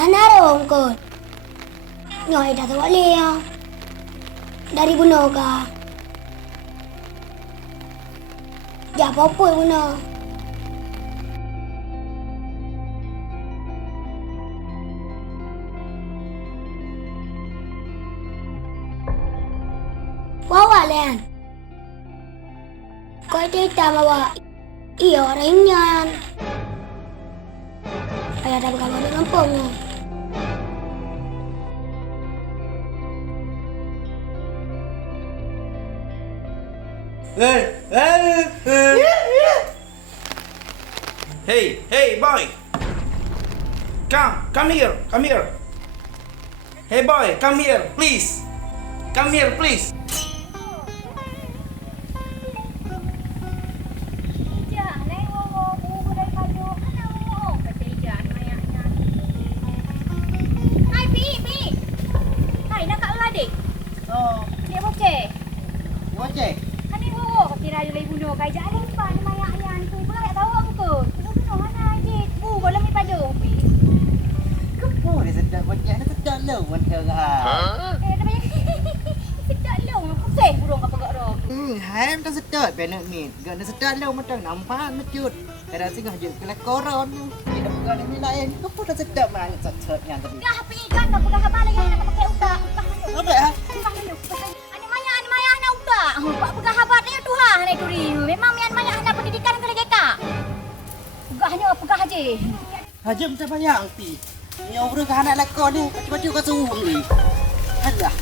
Anaro ongkot. Nyoy dah tahu ya. Dari buno ka. Ja apa buno. Wawa len. Kau cerita bawa iya orangnya. Ayah dah berkabar dengan kampungnya. Hey, boy! Come here, come here. Hey, boy, come here, please. Come here, please. Cek. Ani wo kira julai bunuh kai jalan pan maya ayan tu pula tak tahu aku ke. Bunuh mana je. Boleh mi padu. Kepo dia sedap macam ni sedap lah wanita ha. Tapi sedap lu aku seh burung apa gak ro. Hai macam sedap benak ni. Gak sedap lah macam nampak mecut. Kada singgah je kelak koron tu. Dia bukan ni lain. Kepo dah sedap mana set yang tadi. Dah api ikan tak pegang apa lagi nak pakai utak. Apa ah? Pak pegah habat dia tu ha hari turi. Memang mian banyak anak pendidikan ke lagi kak. Pegahnya pegah aje. Haja macam banyak ti. Ni orang ke anak lakon ni macam-macam kau suruh ni. Alah.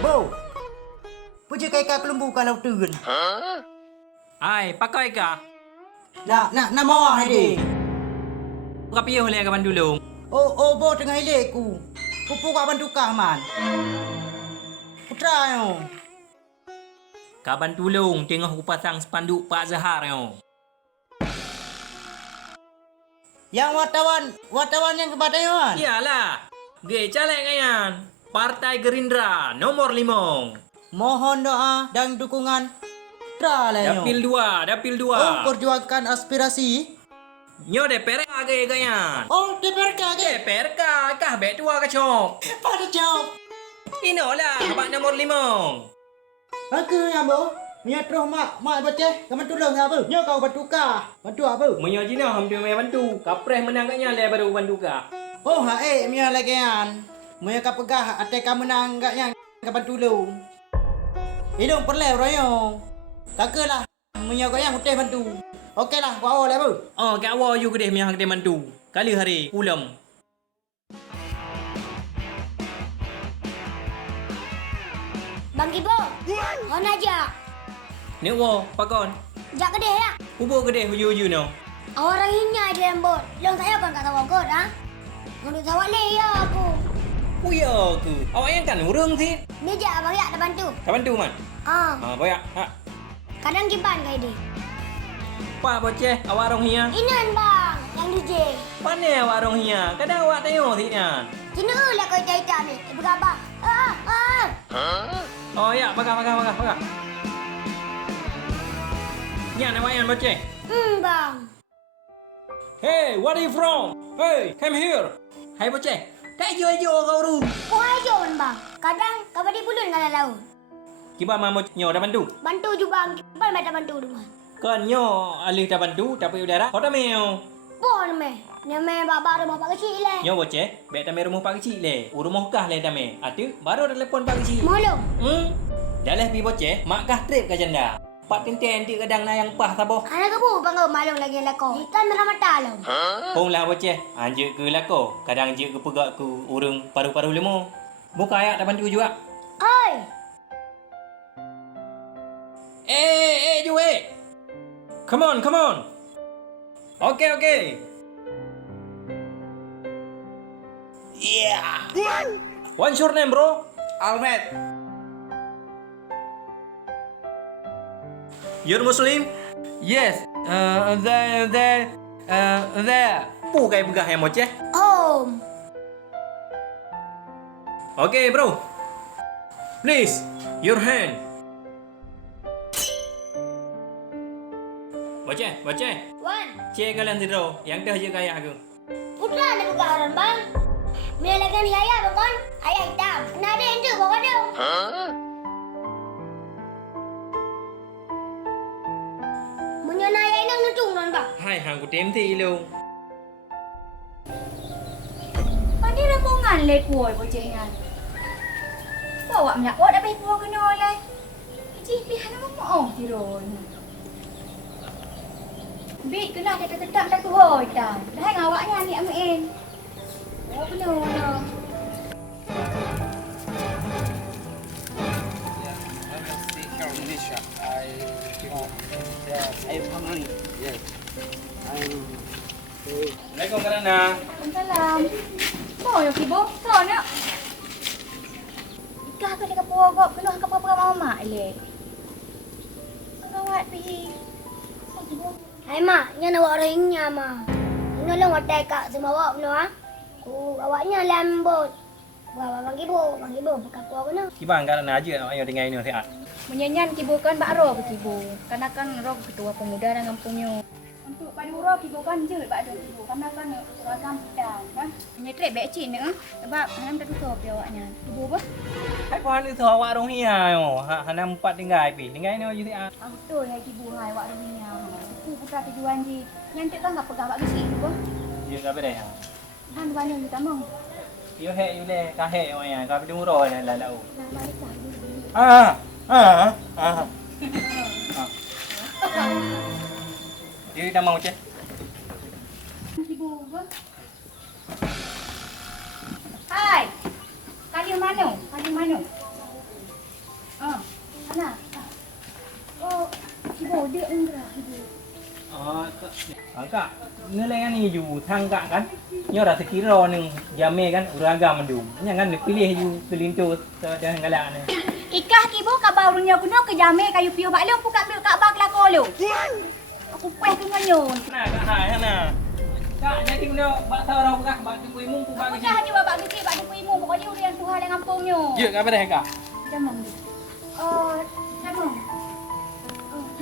Bo. Puja kai ka kelembu kalau turun. Ai, pakai ka? Nak mau hari. Berapa ya oleh kapan dulu? Oh, bo tengah ilek ku. Pupu kat bantu kah man. Putra yo. Kapan tulung tengah aku pasang spanduk Pak Zahar yo. Yang wartawan yang kepada yo kan? Iyalah. Ge caleg ngayan. Partai Gerindra nomor 5. Mohon doa dan dukungan Putra lah yo. Dapil 2. Oh, perjuangkan aspirasi. Nyo DPR ke gayan. Oh, DPRK ke? DPR kah bet tua ke cok. Pada jawab. Inolah abang nomor 5. Aku yang bo. Mia terus mak baca. Kamu tolong apa? Nyo kau bantu kah? Bantu apa? Menyo jina hampir mai bantu. Kapres menang katnya le baru bantu ka. Oh, mia lagi kan. Mia kau pegah ate kamu menang katnya kau bantu lu. Hidung perle royo. Kakalah. Mia kau yang uteh bantu. Okeylah, kau awal apa? Oh, kat awal you kedih miang kedih bantu. Kali hari pulang. Bang Kibo. Hon aja. Ni wo, pakon. Jak kedeh ya. Kubo kedih huju-huju no. Orang inya di lembut. Long saya kan kata wakot ha. Ngundu sawak le ya aku. Uya aku. Awak yang kan urung sih. Ni je abang ya dah bantu. Tak bantu man. Ah, Boyak. kadang kiban kai di. Pak boceh awak rong hia. Inan bang, yang DJ. Pane awak rong hia. Kadang awak tengok sih nyan. Cina lah kau cerita ni. Berapa? Oh ya, pakai. Nyan awak yang boceh. Bang. Hey, where are you from? Hey, come here. Hai boceh. Tak jo kau ru. Kau aja bang. Kadang kau badi bulun kalau laut. Kiba mamo nyo dah bantu. Bantu juga bang. Kiban macam bantu rumah. Kan nyo alih dah bantu tapi udara. Kau dah meo. Bon me. Ni me baba rumah pak kecil le. Nyo boceh, bet dah rumah pak kecil le. Rumah kah le dah me. Atu baru dah telefon pak kecil. Mulu. Dah lah pi boceh, mak kah trip ke janda. Pak tenten ti kadang na yang pah taboh. Anak kebu bang malung lagi lako. Ikan merah mata lo. Pong lah boceh, anjuk ke lako. Kadang anjuk ke pegak ku urung paru-paru lemo. Buka ayak dah bantu juga. Oi. Jue. Come on. Okay. Yeah. What's your name, bro? Ahmed. You're Muslim? Yes. There. Pukai begah yang boceh. Om. Okay, bro. Please, your hand. Boceh. Wan, Cik kalian tidur. Yang dah je kayak aku. putra ada buka orang bang. Melakan ayah bang, ayah hitam. Nah ada yang tu bawa dia. Menyana ayah inang nutung non bang. Hai, hang ku tem ti lu. Pandai rampungan le kuoi bocah ngan. Bawa minyak kau dah pergi puang kena oleh. Cik pihan nama mau tiron. Bik kena ada tetap tak kuoi dah. Dah ngawaknya ni amin. Oh benar. Indonesia. I'm from Hungary. Yes. Assalamualaikum kerana. Waalaikumsalam. Mau yang kibo? Kau nak? Ikah ke dekat puang kau kena ke apa-apa mama le. Rawat pergi. Oh kibo. Hai mak, nya nak awak ringnya mak. Nolong watai kak semua awak benar ah. Ku awaknya lambut. Wah, bang ibu buka kuah kena. Kibang kerana aja nak ayo dengan ini sihat. Menyanyian kibo kan bak roh kibo. Karena kan roh ketua pemuda dan kampungnya. Untuk padu roh kibo kan je bak ada kibo. Karena kan seragam dan kan. Menyetrek baik cik ni sebab hanam tak tutup dia awaknya. Kibo apa? Hai puan itu awak rong hia yo. Hanam 4 tinggal pi. Tinggal ini aja sihat. Ah betul hai kibo hai awak dunia. Aku putra tujuan je. Nyantik kan enggak pegang bak besi kibo. Dia ka bedai ha. Han banyak kita mau. Yo he yo le ka he yo ya. Ka bedung ro la la lau. Dah balik dah. Dia dah mau cek. Kibo apa? Hai. Kali mana? Mana? Oh, kibo dia enggak kibo. Kak, nilai ni you thang kak kan? Nyo dah sekira neng jame kan uraga mendung. Jangan pilih you kelintu dan galak ni. Ikah kibo kabar dunia kuno ke jame kayu pio bak long pukat bil kak bak lako lo. Aku peh ke nganyon. Nah, kak hai nah. Kak, jadi kena bak tahu orang kak bak tu imung tu bak Aku dah hanya babak gede bak depu imu pokoknya urian Tuhan yang kampungnya. Ya, kak pada kak. Jamong. Oh, jamong.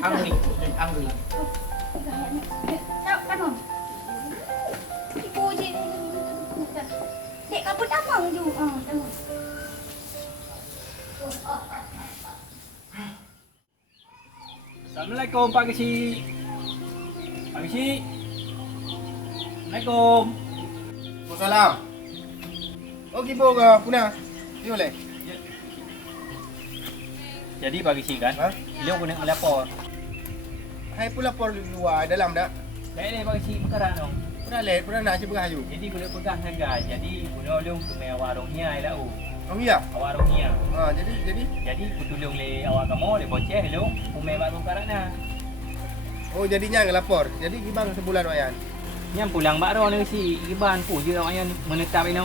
Angri. Jamong. Ibu je. Dek kamu jamong tu. Jamong. Assalamualaikum Pak Kesi. Pak Kesi. Assalamualaikum. Waalaikumsalam. Oh kibo ke punah? Ni boleh. Jadi Pak Kesi kan, beliau kena melapor. Hai pula por luar dalam dak. Baik Pak Kesi perkara dong. Pernah nak cuba hayu. Jadi boleh pegang harga. Jadi guna ulung tu mai warungnya ai lau. Oh iya. Warungnya. Jadi Ku tolong le awak kamu le boceh lu. Umai baru karana. oh jadinya ngelapor. Jadi gibang sebulan wayan. Nyam pulang bakro ni si iban pu je orang yang menetap ini.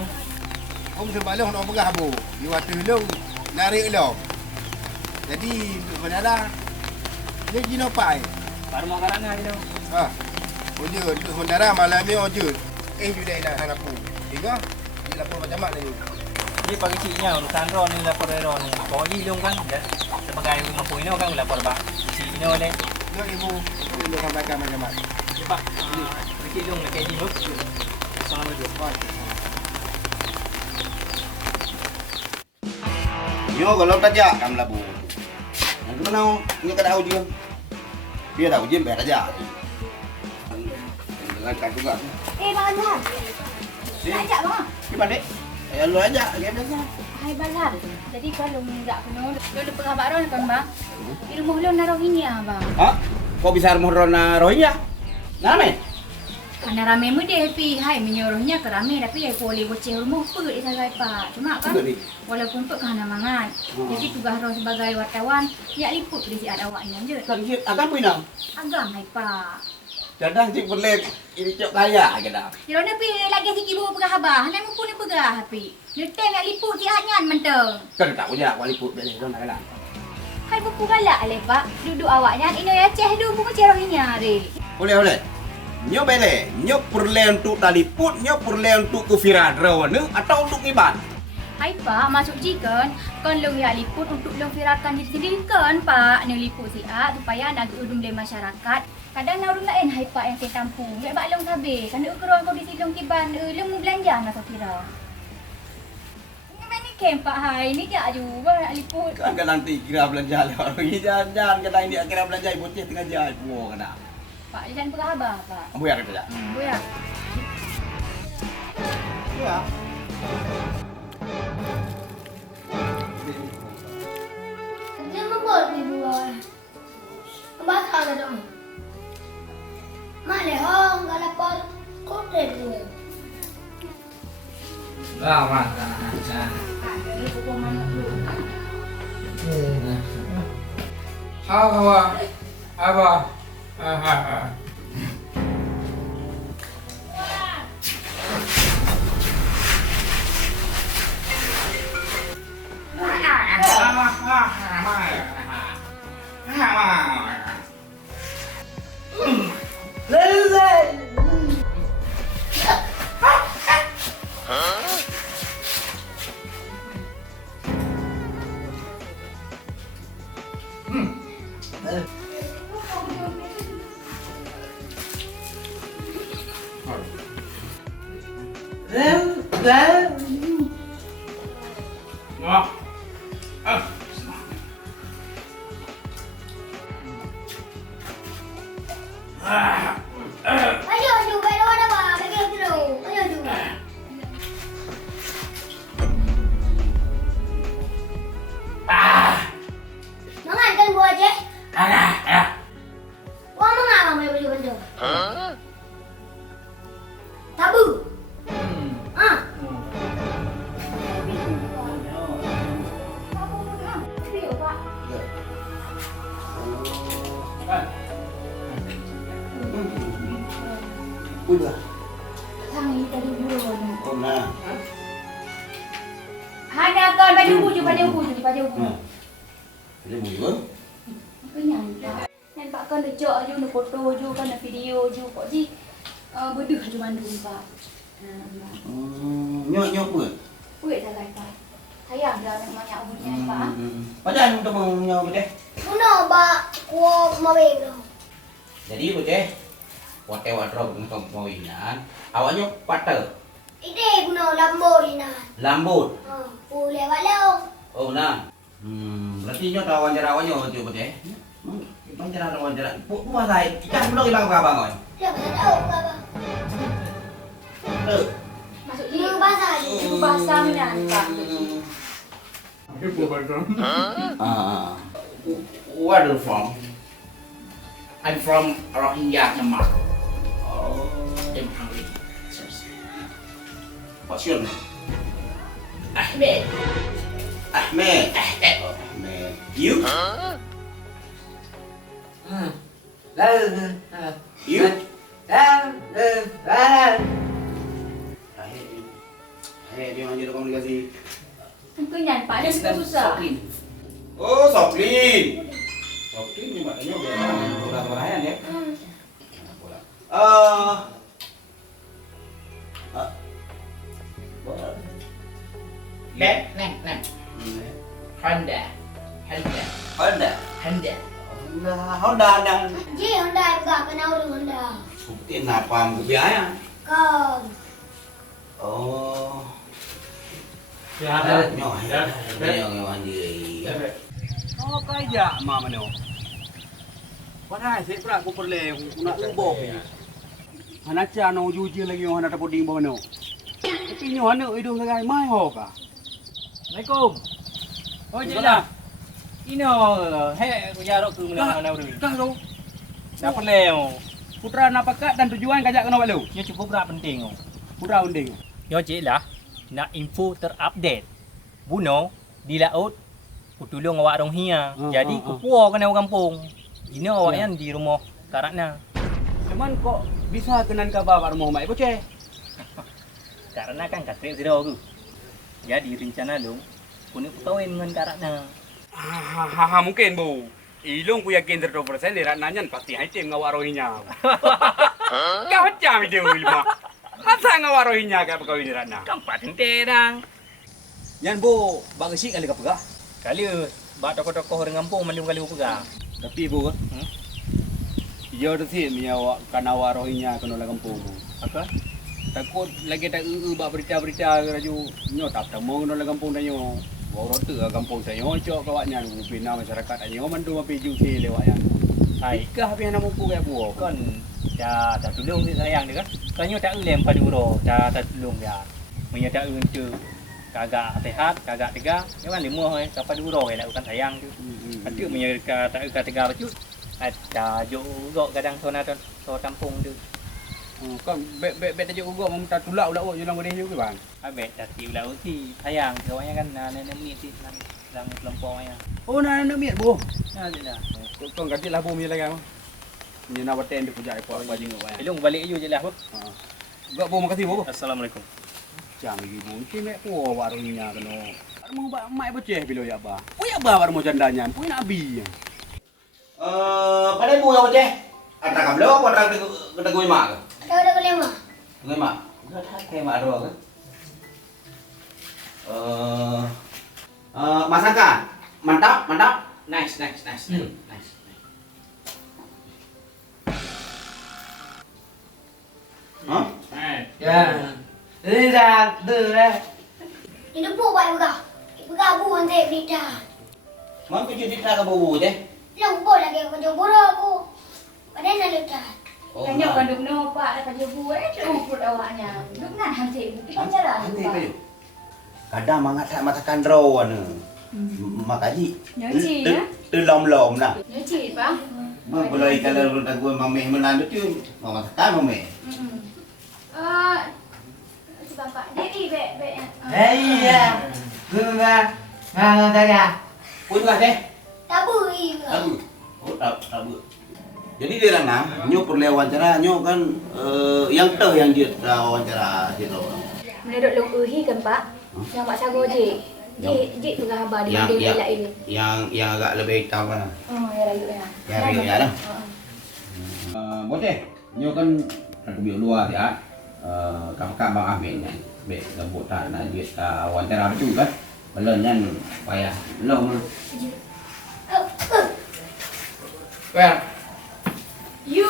Om sebalong nak pegah bu. Di waktu lu narik lo. Jadi saudara dia gino pai. Baru mau karana itu. Ha. Oje untuk saudara malam ni oje. Juga nak hanapu. Tiga. Dia lapor macam mana ni? Jadi pagi ciknya urusan ro ni lapor ro ni. Kau ni long kan sebagai mampu ini kan lapor bak. Si ini oleh. Yo ibu, ibu sampaikan macam mana? Pak. Ni long nak kaji buk. Assalamualaikum. Nyo kalau tajak kam labu. Yang mana ni kada tahu dia. Dia tahu je bayar aja. Dengan kan juga. Bang Azhar. Nak ajak bang? Gimana dek? Lu aja, dia biasa. Hai Bang Azhar. Jadi kalau enggak kena lu ada pegah bak kan bang? Di rumah lu naruh ini bang. Ha? Kok bisa Rohingya? Rohingya? Nama? Karena rame model pi, hai menyuruhnya ke rame tapi ai boleh boceh rumah put di sagai pak. Cuma kan walaupun put kerana mangat. Jadi tugas roh sebagai wartawan, ya liput di si ada awaknya je. Kan dia akan punya. Agam hai pak. Jadang cik boleh ini cok kaya ke dah. Jirona pi lagi si kibu pegah abah, hanai mumpun ni pegah pi. Neteng nak liput si hanyan menteng. Kan tak punya wali put boleh dong nak. Hai buku galak le pak. Duduk awaknya ino ya ceh du buku cerohnya re. Boleh. Nyo bele, nyo perle untuk taliput, nyo perle untuk ke Firadra ni atau untuk iban. Hai Pak, masuk jikan kan long ya liput untuk long virakan diri sendiri kan Pak. Ni liput siap supaya nak udum dari masyarakat. Kadang nak udum lain hai Pak yang ke kampung. Lek bak long sabe, kan keruan kau di silong kiban long belanja nak kira. Ini kem Pak hai, ni jak juga nak liput. Kan nanti kira belanja lewat lagi jalan kadang ini kira belanja putih tengah jalan buah kadang. Pak, jangan berkhabar Pak. Ambo ya kita. Ya. Ya. Dia membol di luar. Bakal ada dong. Male hong galapor kote dia. Lama. Ada ibu paman dulu. Apa? Ayo juga ada apa? Bagi dulu. Ayo juga. Mangan kan gua aja. Wah mengapa mau baju baju? Tabu. Ah. Udah. Tangi tadi dulu. Oh nah. Hanya kan baju buju baju buju. Ini bulu. Kenyang Pak. Nan Pak kan dejak je nak foto je kan nak video je kok ji. Beduh je mandum Pak. Nyok pun. Wait dah lai Pak. Sayang dah nak banyak punya Pak. Macam untuk nyok deh. Mana ba gua mau beli. Jadi bocah, wate wardrobe untuk mawinan, awaknya patel, Ide guna lambo ni nah. lambut. Boleh walau. Oh nah. Berarti nyok rawan jarawanya tu bocah. Bang jarang rawan jarang. Buah saya, ikan belum hilang apa bang? Dia tak tahu apa. Masuk Dia je. bahasa ni. Itu bahasa Minang Pak. Where are you from? I'm from Rohingya, Myanmar. Oh, I'm hungry. What's your name? Ahmed. Ahmed. Ahmed. You? You? Dia ngajar komunikasi. Kenyang Pak, dia suka susah. Oh, Soplin. Soplin ni maknanya bola kemarahan ya. Nem. Honda. Ji Honda enggak kenal orang Honda. Buktiin apa biaya? Kau. Oh. Ya, Nyoh diri. Oh kaya mak mana? Padahal saya pernah aku perle nak ubah. Hana cano juji lagi orang ada poding bawa no. Tapi nyoh hana hidung lagi mai ho ka. Assalamualaikum. Oh, jelah. Ino, he jarok tu mana dulu. Dah tu. Dapat leo. Putra nak pakat dan tujuan kajak kena balu. Nyo cukup berat penting. Putra unding. Nyo jelah nak info terupdate. Buno di laut ku tolong awak Rohingya. Jadi ku puas kena orang kampung. Ini awak yang di rumah karakna. Cuman kok bisa kenan kabar Pak Rumah Mak Boceh? Karena kan katrik zero tu. Jadi rencana lu kuni ku kawin dengan karakna. Mungkin bu. Ilung ku yakin 100% dia nanyan pasti item ngawak Rohingya. Kau macam itu ilmu. Masa ngawak Rohingya kat perkawin dia nak? Kampat ente dang. Yan bo, bang sik kali ka pegah. Kali bak tokoh-tokoh orang kampung malu kali pegang. Tapi bo, iya tu sih menyawa kanawa rohinya kena la kampung bo. Apa? Takut lagi tak bak berita-berita raju nyo tak temu kena la kampung danyo. Bawa rota ke kampung saya cok kawaknya bina masyarakat anyo mandu mapi juki lewatnya. Hai, Ikah api anak mampu kayak bo. kan dah tak tolong dia sayang dia kan. Kanyo tak lem pada uro, tak tolong dia. Punya tak untuk kagak sehat, kagak tegar. Dia kan lima pada uro nak bukan sayang tu. Nanti punya tak tegar tu. Ada juga kadang sona so kampung tu. Kan bet tajuk gua mau minta tulak ulah je lang boleh juga bang. Abek tadi ulah uti sayang kawannya kan nenek minit di dalam kelompoknya. Oh nak miat bo. Nah dia dah. Kau ganti lah bo mi lagi mah. Ni nak baten dia puja apa baju ngok ya. Elong balik je lah. Gak bo makasih bo. Assalamualaikum. Jang lagi bo. Ki mek po warungnya keno. Mau ba mai boceh bilo ya ba. Pu ya ba war mo jandanya. Pu nak abi. Pada bu yang boceh. Ada kablo apa ada kena gue mak ke? Ada kelima. Gue mak. Enggak ada kayak mak doang kan? Masakan. Mantap, mantap. Nice. Hah? Ya. Ini dah dah. Ini bu baik begah. Begah bu nanti berita. Mau kerja di sana ke bu je? Lang bu lagi kerja buruk aku. Pada nak letak. Kanyo kan duk no pak dapat je buat cukup awaknya. Duk nan hanti bukan cara. Nanti kayu. Kadang mangat tak masakan raw anu. Makaji. Nyuci ya. Tu lom dah. Nyuci bang. Boleh kalau dah gue mameh menandu tu, masakan mameh. Si bapak jadi be. Iya. Gua nggak kaya. Pun lah deh. Tabu ini. Tabu. Oh, tabu. Jadi di Ranam, nyo perlu wawancara, nyo kan yang dia wawancara gitu. Menurut long uhi kan pak. Yang Pak Sago je. Je tengah habar di banding elak ini. Yang agak lebih hitam lah. Oh ya rayu ya. Ya rayu ya dah. Boceh, nyo kan nak biar luar ya. Kakak Bang Ahmed ni. Baik, gabut tak nak duit wawancara tu kan. Belum kan payah. Belum. Well. You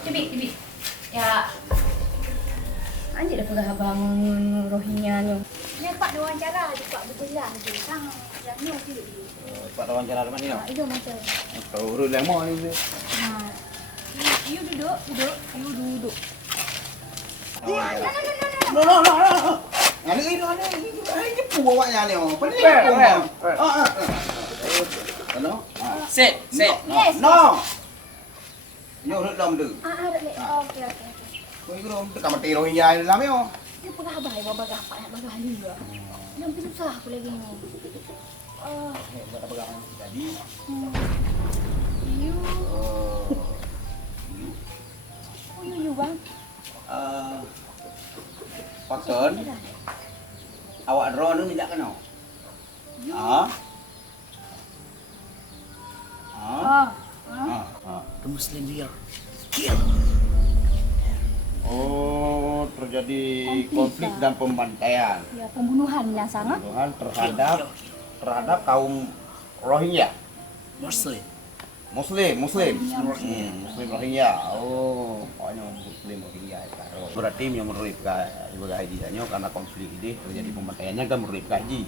cebik. Ya. Anjir dah pegang abang Rohingya ni. Ni pak dia wawancara je pak betul lah je. Sang yang ni tu. Pak wawancara mana ni? Itu macam. Kau urut lemah ni. Ha. You duduk. You duduk. No. Ngani ini pu awaknya ni. Pening. Ano? Set. Yes. No. Nyo urut lam tu. Okey. Kau ikut tu kamar tiro hingga dalam yo. Dia pegang abang bawa bagah pak nak bagah ni juga. Yang susah aku lagi ni. Buat apa kamu? Jadi. You. You bang. Pakon. Awak drone ni tidak kena. Muslim dia. Oh, terjadi konflik dan pembantaian. Ya, pembunuhan yang sangat. Pembunuhan terhadap kaum Rohingya. Muslim. Muslim Rohingya. Oh, pokoknya Muslim Rohingya itu. Berarti yang menurut ibadah haji tanya karena konflik ini terjadi pembantaiannya kan menurut haji.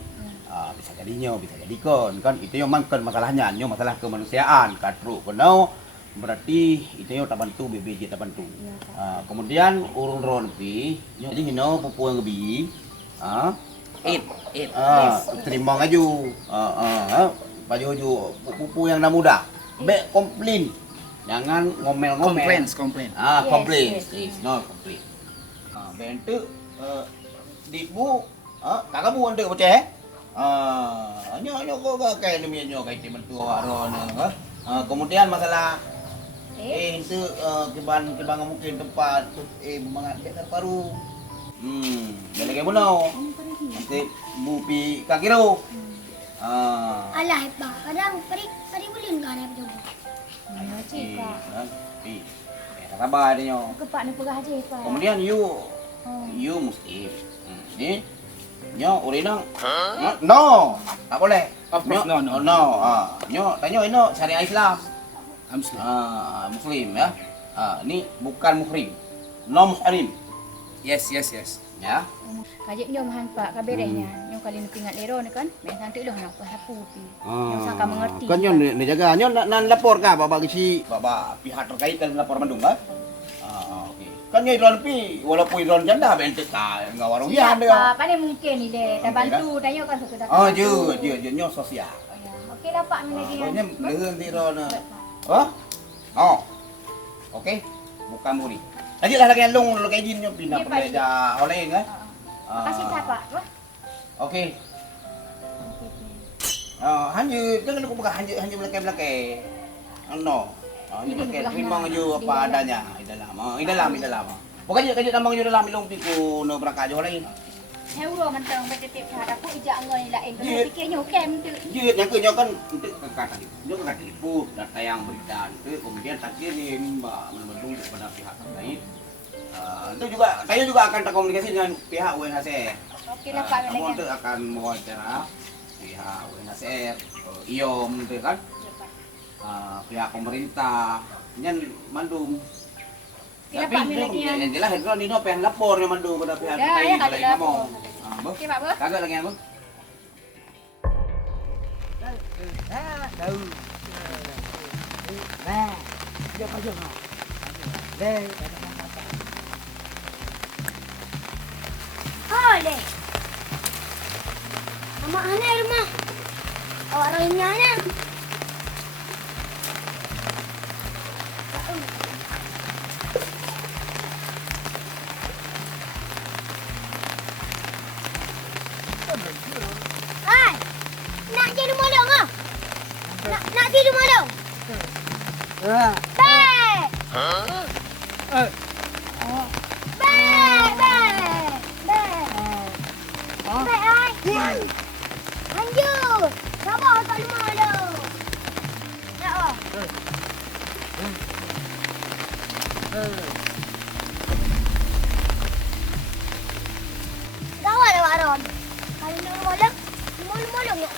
Bisa jadinya, bisa jadi kan itu yang kan masalahnya, masalah kemanusiaan, katru kenau berarti itu yang tak bantu BBJ tak bantu. Kemudian urun ronpi, jadi hino pupu yang lebih, terima ngaju, baju pupu yang dah muda, komplain, jangan ngomel-ngomel. Komplain. Komplain, Yes. no komplain. Bentuk dibu, kakak bu untuk bocah. Nyo kok kayak ni nyo kayak teman tua aron. Kemudian masalah itu kebang mungkin tempat semangat kita baru. Jadi kayak mana? Nanti bupi kakiro. Alah iba. Kadang pari boleh enggak nak berjumpa. Sabar dia nyo. Kepak ni pegah je pak. Kemudian you Muslim. Ni. Nyo urinang. No. Tak boleh. Of course, Nyo, no. No. Nyo tanya ini syariah Islam. I'm Muslim. Muslim ya. Ni bukan muhrim. No muhrim. Yes. Ya. Kajik nyom han pak kaberehnya. Nyom kali nak ingat lero ni kan. Mek santai dah nak hapu pi. Nyom sangka mengerti. Kan nyo ni jaga nyo nan lapor ka baba kisi baba pihak terkait dan lapor Bandung kan? Okey. Kan nyo idron pi walaupun idron janda bentek ka ngawarung ya Siapa? dia. Pandai mungkin ni deh. Dah bantu tanya kan satu dah. Je nyo sosial. Okey lah pak ni lagi. Pokoknya leureun ti ron. Oh. Okey. Bukan muri. Lanjut lah lagi yang long lo kayak gini nyo pindah Dia perbeja oleh kan? Kasih siapa? Okey. Hanya jangan aku buka hanya belakang. No. Hanya belakang terima je apa adanya di dalam. Pokoknya kerja tambang je dalam ilung tiku no beraka je lain. Euro mentang bertetip terhadap aku ijak ngoi lain. Kau fikirnya okey tu. Je yang ke kan untuk kata itu kata tipu dan tayang berita itu kemudian tak kirim menunggu kepada pihak terkait. Itu juga saya juga akan terkomunikasi dengan pihak UNHCR. Okey lah pak Kamu lagi. nanti akan mewawancara pihak UNHCR, IOM gitu kan, pihak pemerintah, yang Mandum. Okey lah pak lagi. Yang jelas itu Nino pengen lapor yang Mandum pada pihak Ya, terkait kalau lagi lapor. ngomong. Okey pak bos. Kagak lagi apa? Oleh. Mak ana rumah. Awak rohingya ana. Hai. Nak jadi modong ah? Nak jadi modong? Baik. Baik. Baik ai. Lanjut. Sabar tak lima dah. Ya Allah. Gawat awak Ron. Kalau nak molek, molek nak.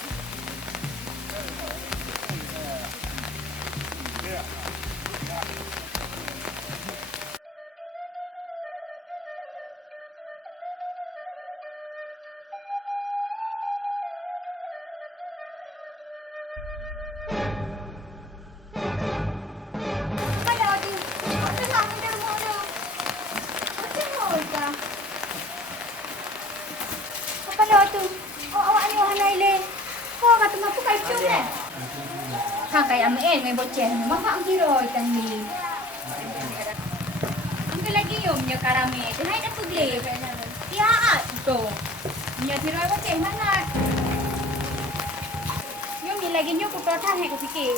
Kay amin may bocen maka ang kiro ikan ni. Ang lagi yung nya karami. Dahil na tugli. Ihaat to. Nya tiro bocen hanat. Yung nilagi nyo ko prothan he ko fikir.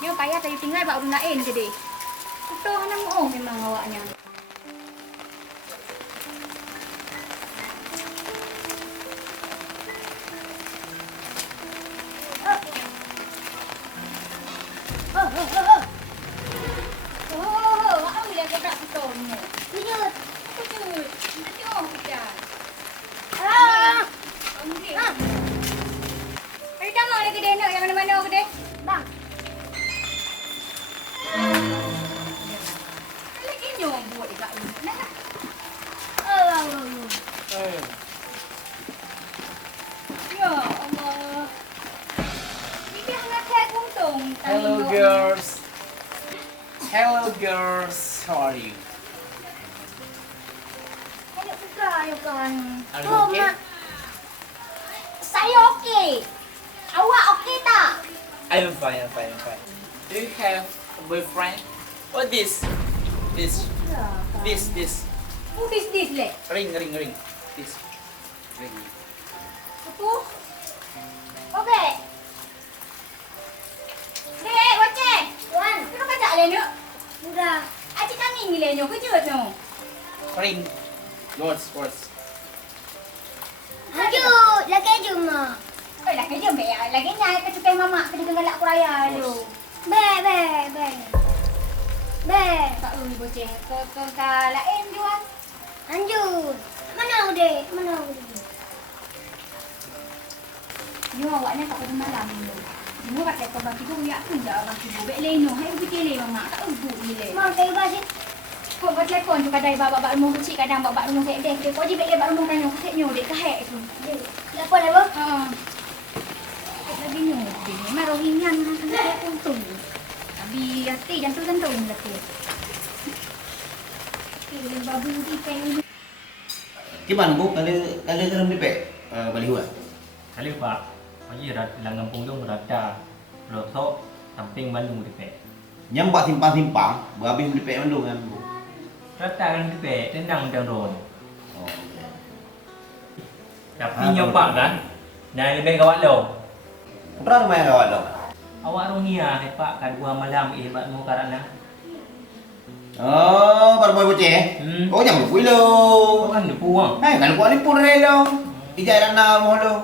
Yung kaya tayo tinggal ba unain jadi. Ito nang mo memang awaknya. Hello girls. Hello girls. How are you? Ayo buka, ayo kan. Are you okay? Saya okey. Awak okey tak? I'm fine. Do you have a boyfriend? What this? This. Who is this le? Ring. This. Ring. Apa? Okey. Dek, boceng. Wan, Kau kata le no? sudah. Acik kami ni le no ko jut no. Ring. Yours. Lanjut, lagi cuma. Oi lah kerja be lagi nyai ke cukai mamak ke dengan lak kuraya tu. Be. Tak uli boceng ke lain jual. Lanjut. Mana udah? Mana udah? Yo awaknya tak pada malam ni. Semua kat tekok bagi tu ya pun dah bagi tu. Bek leno, hai fikir le mama tak ubu ni le. Mau kayu basit. Kau buat telefon tu kadang bapak rumah kecil kadang bapak rumah saya deh. Dia kau je bek bapak rumah kan saya nyo dek kahek tu. Telepon apa? Ha. Lagi nyo. Memang rohingan kan untung. Abi hati jantung-jantung lagi. Ini babu di peng. Gimana Bu? Kali dalam DP baliho ah? Kali Pak, aji rat lang kampung dong rata Lotok samping Bandung DP. Nyampak simpang-simpang, habis DP Bandung kan Bu. Rata kan DP tendang ron. Oh. Okay. Tapi nyopak kan. Nah lebih kawat lo. Pernah main kawan lo? Awak rohia ni Pak kadua malam bat mu karana. Oh, baru boy boceh. Oh, jangan lupa lo. Kan dia puang. Kalau kuat ni pun rela. Ijai nak mau lo.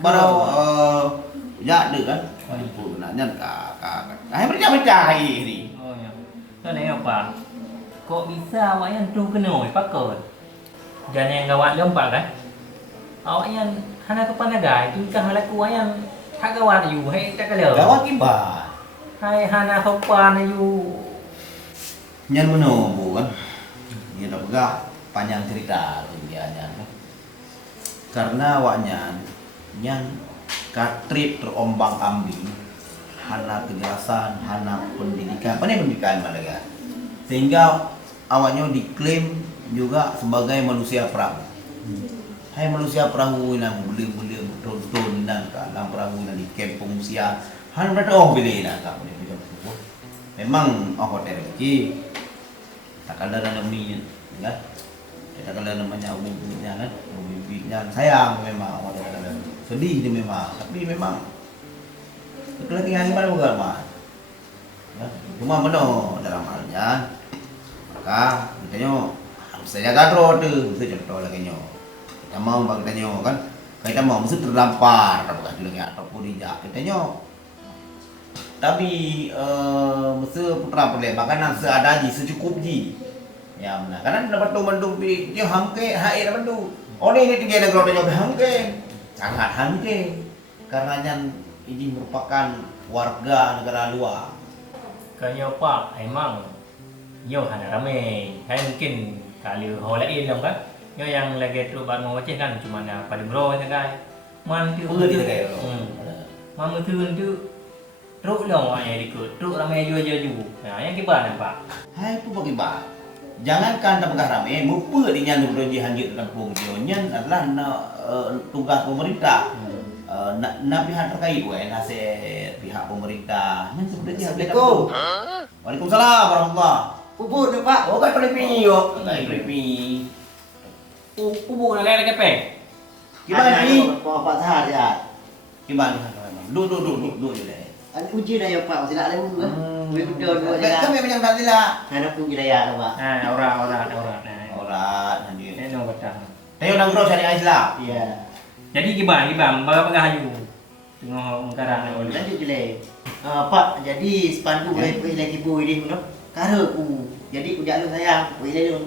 Baru ya được kan. Pun nak nyan ka. Hai berita ni. Oh ya. Kan ni apa? Kok bisa awak yang tu kena Pak Kon? Jangan yang kawan lompat kan? Awak yang hana kepanagai tu kan halaku yang tak kawan you hai tak kalau. Gawat kibat. Hai hana sopan you. Nyan meno Bu kan. Ini dah begah panjang cerita dia nyan. Karena awaknya nyan katrip terombang-ambing hana kejelasan, hana pendidikan, pendidikan malah. Sehingga awaknya diklaim juga sebagai manusia perahu. Hai manusia perahu yang boleh tonton dan dalam perahu yang di kamp pengungsian. Han berdoa boleh nak tak boleh hidup. Memang hotel kecil. Tak kala namanya kan. Tak kala namanya umumnya kan. Umumnya sayang memang hotel sedih dia memang. Tapi memang lagi yang mana bukan mah. Ya, cuma mana dalam halnya maka katanya harus saya gadro tu, mesti contoh lagi nyo. Kita mau bang katanya kan, kita mau mesti terdampar, apakah tu lagi ataupun dijak katanya. Tapi mesti putra boleh makanan seada ji secukup ji. Ya benar. Karena dapat tu bandung pi dia hamke hair bandung. Oh ini tiga negara tu nyoba hamke. Sangat hamke. Karena yang ini merupakan warga negara luar. Kaya Pak emang yo hana ramai. Hai mungkin kali holain dong kan. Yo yang lagi tu baru mau cek kan cuma ada pada bro kan. Man tu Pun dia kayak. Mama tu truk dong awak yang ikut. Truk ramai jual-jual. Nah, yang kibar nampak. Hai pu bagi ba. Jangankan dah pegah ramai, mupa di nyan berjanji hanjit kampung dia. Nyan adalah tugas pemerintah. Nak pihak terkait nasihat pihak pemerintah. Nyan sebenarnya Assalamualaikum. Waalaikumsalam warahmatullahi. Bubur tu Pak. Oh, kan prepi yo. Kan prepi. Pubu nak kaya kepeng. Gimana ni? Pak Sahar ya. Gimana? Duduk je deh. Uji dah ya Pak, masih nak lemu kan? Wei betul dua je. Kami macam tadi lah. Ada pun daya tu Pak. Ah, ora. Nah. Orang hanjit. Ini nombor dah. Tayo nang gro cari Islam. Iya. Jadi gimana? Baga hayu. Tengok mengkarang ni. Lanjut je le. Pak, jadi sepandu wei lagi bu ini tu. Kara ku. Jadi ku jalu sayang, wei le tu.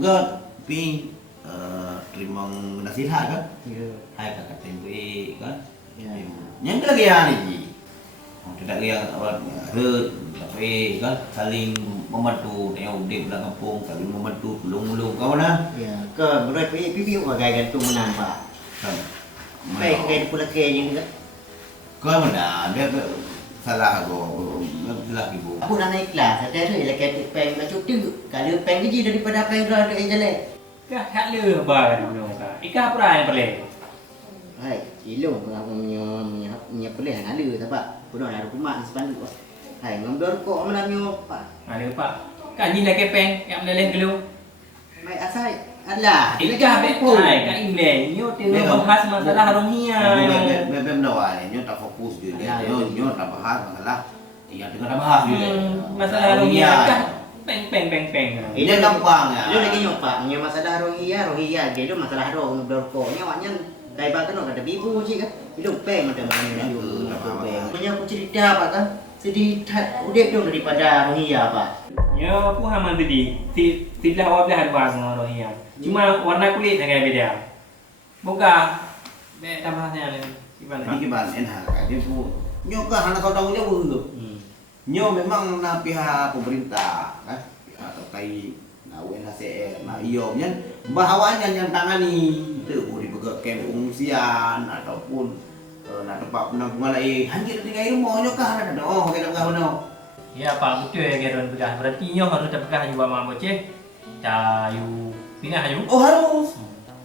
God, pi terima nasihat kan? Ya. Hai kakak tempe kan? Ya. Yang lagi yang ni. Tidak yang orang tapi kan saling membantu tengok udip dalam kampung saling membantu tolong-tolong kau mana? Ya. Ke berat pipi bagai gantung menang Pak. Kan. Baik kayak pula kayak ni kan. Kau mana? Dia salah aku. Salah ibu. Aku nak naik kelas, ada tu ialah kayak peng macam tu. Kalau peng kecil daripada peng dua yang jelek. Kah tak le ba dulu ka. Ika apa yang boleh? Hai, ilung aku punya pelih nak ada tak Puno ada rumah sepandu. Hai, ngambil kok menanyo Pak. Ada Pak. Kan ni nak kepeng yang meleleh dulu. Mai asai adalah. Ika betul. Kan England. Nyo tengok bahas masalah Rohingya. Bem doa ni, nyo tak fokus dia. Nyo tak bahas masalah. Iya dengan bahas dia. Masalah Rohingya kan peng. Ini gampang ya. Dia lagi nyopak, nya masalah Rohingya dia tu masalah roh ngambil kok. Nya awaknya kai ba kena kata bibu je kan. Itu peng macam mana dia. Punya aku cerita Pak kan. Sedih udip tu daripada Rohingya Pak. Ya, aku haman tadi. Tidak awak belah dua dengan orang yang. Cuma warna kulit agak beda. Buka. Tambahnya lain. Jadi gimana enak dia tu. Nyo kah anak kau tahu nyo tu. Nyo memang na pihak pemerintah kan. Pihak terkait na UNHCR, na IOM nya bahawanya yang tangani itu boleh bergerak kem pengungsian ataupun na tempat penampungan lain. Hanjir dengan ilmu nyo kah ada oh kita bergabung. Ya Pak, betul ya Geron pegah. Berarti nyo harus terpegah juga mak boceh. Cayu pindah ayu. Oh harus.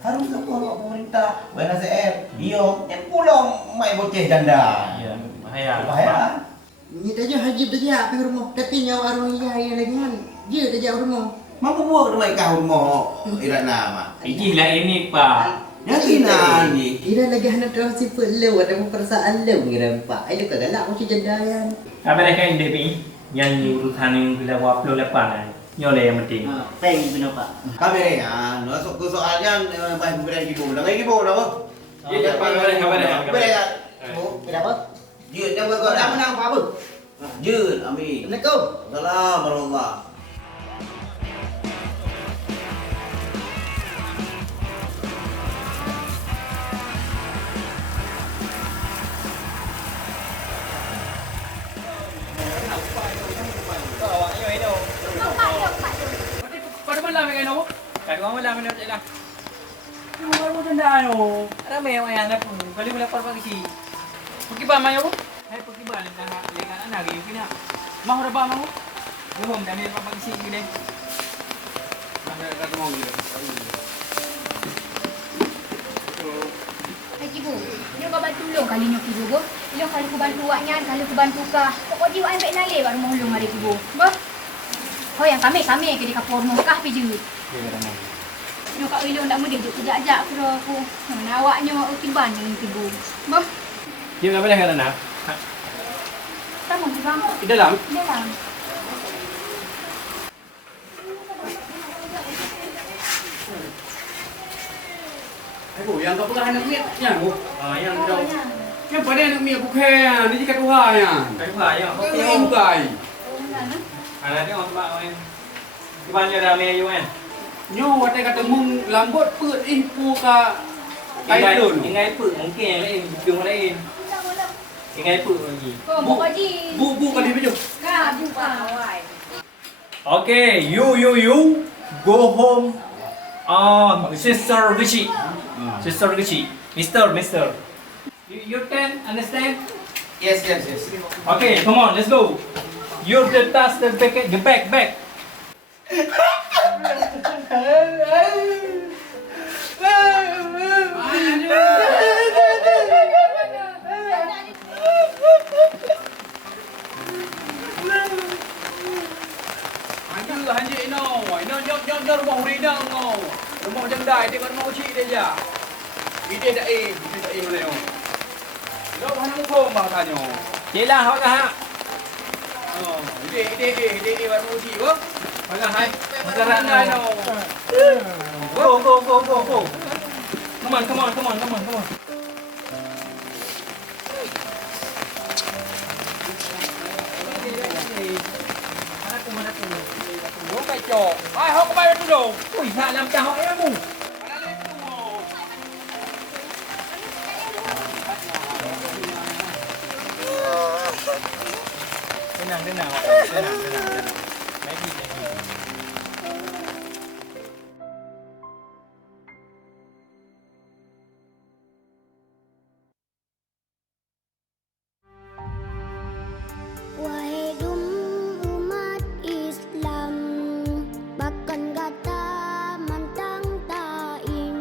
Harus kalau pemerintah UNHCR, IOM yang pulang mai boceh janda. Iya, bahaya. Bahaya. Ni saja haji saja pergi rumah. Tapi nyawa arwah iya lagi kan. Dia saja rumah. Mampu buat rumah kau rumah irat nama. Iji lah ini Pak. Yang ini. Ira lagi hendak terus sifat lu ada perasaan lu ngira Pak. Ayo kagak nak macam jandayan. Apa mereka ini Devi? Yang urusan yang bila waplo lepas nyo le yang penting. Peng benar Pak. Kameranya, masuk ke soalnya bahan berai ibu. Dah ibu dah apa? Ya, kabar. Tidak apa? Jun dah kau dah menang apa? Jun, amin. Assalamualaikum. Salam warahmatullah. Pada malam yang kamu? Kat orang malam mana je lah. Yung baru tanda ano. Rame yung ayan na po. Kali mo lapar pag-isi. Pagkiba mayo ko? Ay pagkiba lang na lengan anak yung kina. Mahura ba mo? Belum dami pa pag-isi gini. Mahura ka mo gini. Hai Ibu, ini babat tolong kali ni Ibu bo. Ilong kali ku bantu awaknya, kali ku bantu ka. Pokok dia awak ambil nalih baru mau ulung hari Ibu. Boh. Oh yang kami ke di kapur mukah pi je. Yo kak ilong ndak mudih duk kejak-jak aku. Mana awaknya mau tiban dengan Ibu. Boh. Dia enggak boleh kata nak. Tamu di bang. Di dalam? Di dalam. Aduh, yang kau pegang anak miat nya bu. Yang dah. Yang pada anak miat bukan, dia jika Tuhan ya. Kai pula ya. Kau yang bukan. Anak dia orang sebab kan. Di mana ramai ayu kan. Nyo watai kata mung lambut put impu ka kai dun. Ingai apa? Mungkin yang lain, hidung lain. Ingai apa lagi? Kau mau kaji. Bu kali baju. Ka buka. Okay, you go home. Sister Vichy. Sister Vichy. Mister. You can understand? Yes. Okay, come on, let's go. You the task the back. Hanji ino rumah uridang no. Rumah jandai tengok rumah uci dia je. Ide dak mana yo. Lo mana muka bahasanya. Yelah, awak dah. Oh, ide baru uci ko. Mana hai? Masalah no. Go. Come on. Mana tu? Go kai cho. Ai hok ko bayar dulu. Ui, nak làm chào hỏi em mu. Tenang. Lagi. Wahai umat Islam, bahkan kata mantang taing,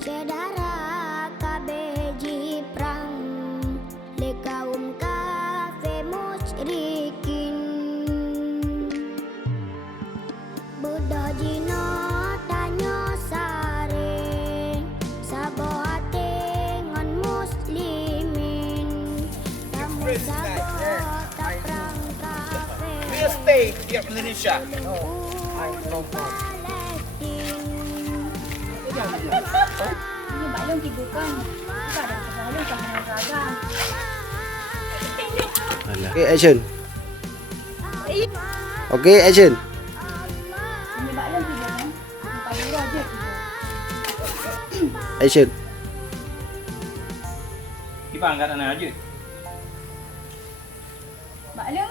saudara kabeji perang, le kaum kafir musyrikin, Buddha jino tanyo sare, saboate ngan muslimin, kamu sabo tak perang kafir. We'll stay di Indonesia. Ini balon Ibu kan. Tak ada balon sama ragam. Okay, action. Okay, action. Ini baklon kibo kan. Paduro je kibo. Action. Kita angkat anak aja. Baklon.